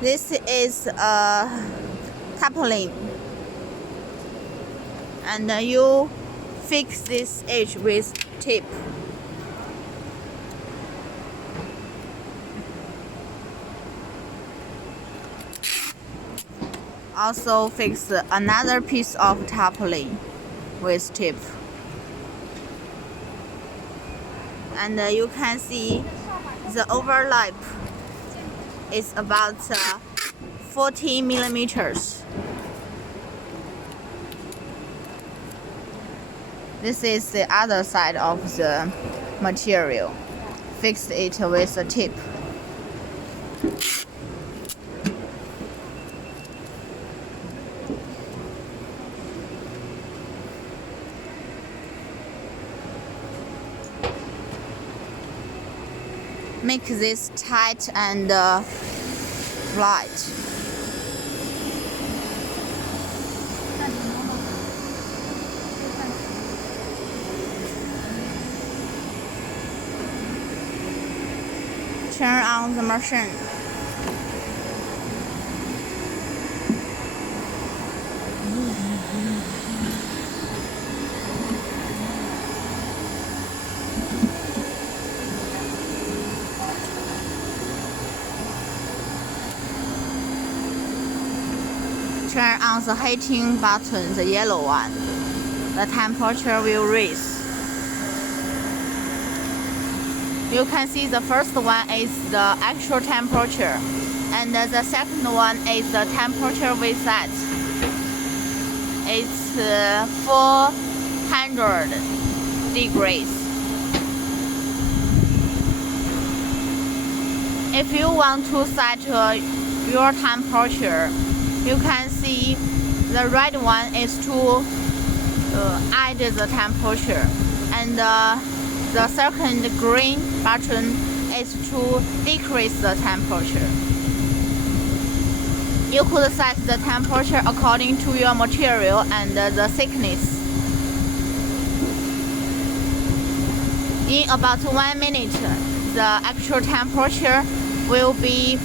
This is a tarpaulin, and you fix this edge with tape. Also fix another piece of tarpaulin with tape. And you can see the overlap is about 40 millimeters. This is the other side of the material. Fix it with a tip. Make this tight and flat. Turn on the machine. Turn on the heating button, the yellow one. The temperature will raise. You can see the first one is the actual temperature, and the second one is the temperature we set. It's 400 degrees. If you want to set your temperature, you can see the red one is to add the temperature, and the second green button is to decrease the temperature. You could set the temperature according to your material and the thickness. In about 1 minute, the actual temperature will be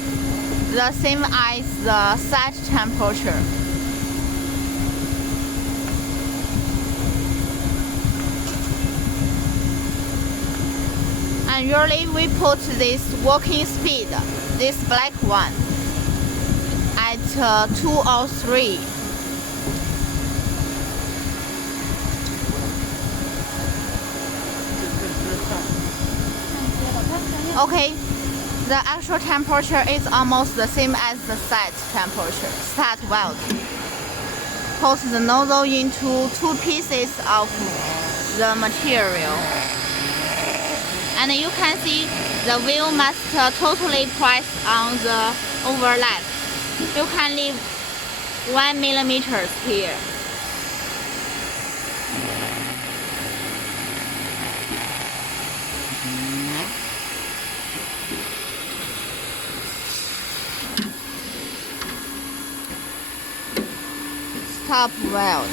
the same as the set temperature. And usually we put this working speed, this black one, at 2 or 3. Okay. The actual temperature is almost the same as the set temperature, set weld. Put the nozzle into 2 pieces of the material. And you can see the wheel must totally press on the overlap. You can leave 1 millimeter here. Stop weld.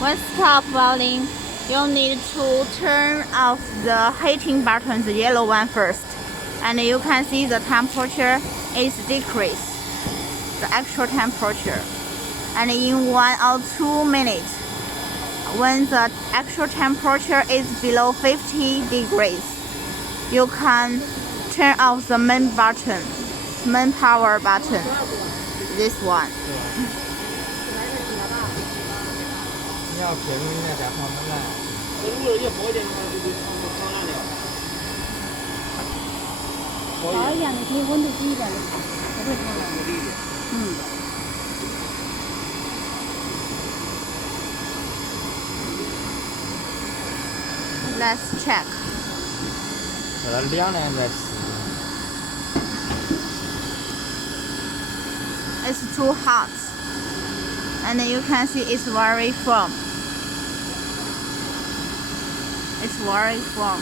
When stop welding, you need to turn off the heating button, the yellow one first, and you can see the temperature is decreased, the actual temperature. And in 1 or 2 minutes, when the actual temperature is below 50 degrees, you can turn off the main button, main power button, this one. Let's check. It's too hot, and you can see it's very firm. It's very firm.